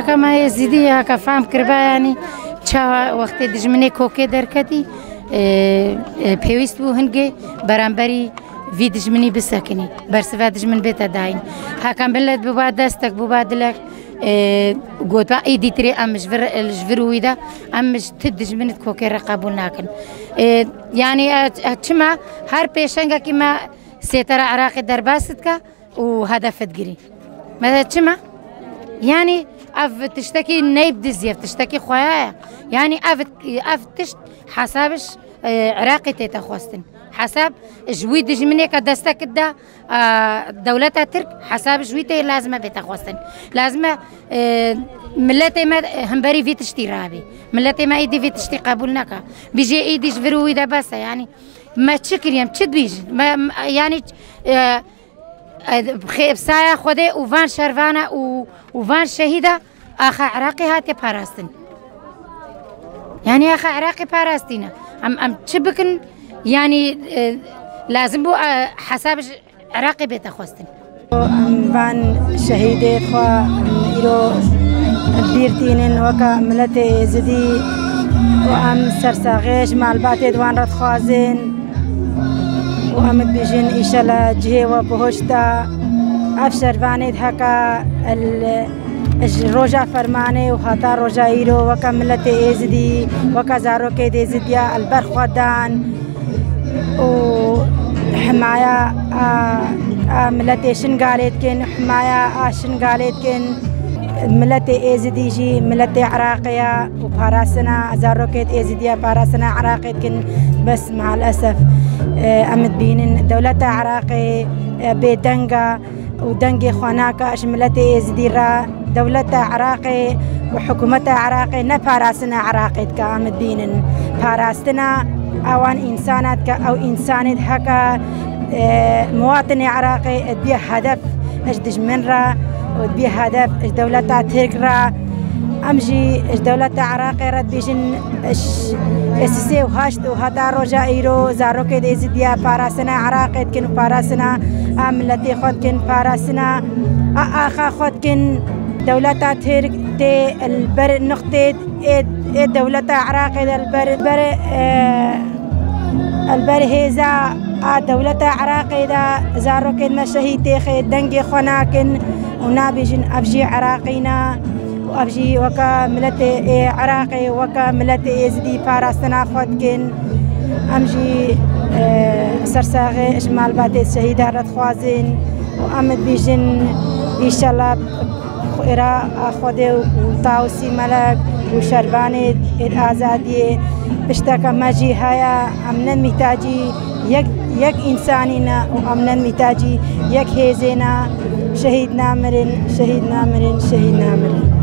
كما يزيدي هكا فهم كربا يعني تشا وقت دجمني كوكي دركتي بيويست بو هنجي برامبري في دجمني بسكني برسفا دجمن بيتا داين هكا بلد ببا دستك ببا دلك قوت با ايدي تري ام جفرويدا ام تدجمن كوكي رقابو ناكن يعني تشما هر بيشنگا كما سيتر عراقي درباستك وهدف تجري ماذا تشما يعني اف تشتكي نيب دزيف تشتكي خويا يعني اف تشت حسابش عراقي تتخوستن حساب جوي دجمني كدستك دا دولتها ترك حساب جويتي لازمه بتخوستن لازمه ملتي ما همبري في تشتي رابي ملتي ما ايدي في تشتي قبولناك بيجي ايدي جفروي دا بس يعني ما تشكر يم تشدبيج يعني بخير سايا خدي وفان شرفانا وفان شهيدة آخا عراقي هاتي باراستن يعني آخا عراقي باراستينا أم تشبكن يعني لازم بو حساب عراقي بيتا خوستن أم فان شهيدة خوا إيرو بيرتينن وكا ملتي زدي وأم سرساغيش مع الباتي دوان رد خوازين وأمد بيجين إيشالا جهي وبهوشتا أفشر فانيد هكا الروجا فرماني وخطا روجا إيرو وكا ملتي إيزدي وكا زاروكي دي زديا البرخوادان وحماية ملتي شنقاليت كن حماية شنقاليت كن ملتي إيزدي جي ملتي عراقية وباراسنا زاروكيت إيزديا باراسنا عراقيت كن بس مع الأسف أمد بينن دولتها عراقي بدنجا ودنجي خواناكا ملتي إيزدي را دولتها عراقي وحكومتها عراقي نباراسنا عراقيت كأمد بينن باراستنا أوان إنسانات أو إنسانات هكا مواطن عراقي بيه هدف أجدج من را وبيه هدف دولتها تركرا أمجي دولتها عراقي رد بيجن اسسي وهاشت وهذا رجاء إيرو زاروكي دي زديا باراسنا عراقي كن باراسنا ملتي خود كن باراسنا آخا خود كن دولتها ترك تي البر نقطة دولتها عراقي البر هيزا دولتها عراقي دا زاروكي مشاهي تيخي دنجي خناكن ونابجن أبجي عراقينا وأبجي وكا ملتي عراقي وكا ملتي إزدي باراسنا خودكن أمجي سرساغي إشمال باتي شهيدة رد خوازين وأمد بيجن إن شاء الله إرا خودي وطاوسي ملك وشرباني الآزادية بشتاكا ماجي هيا أمنن محتاجي يك إنسانينا وأمنن محتاجي يك هيزينا شهيد نامرين شهيد نامرين شهيد نامرين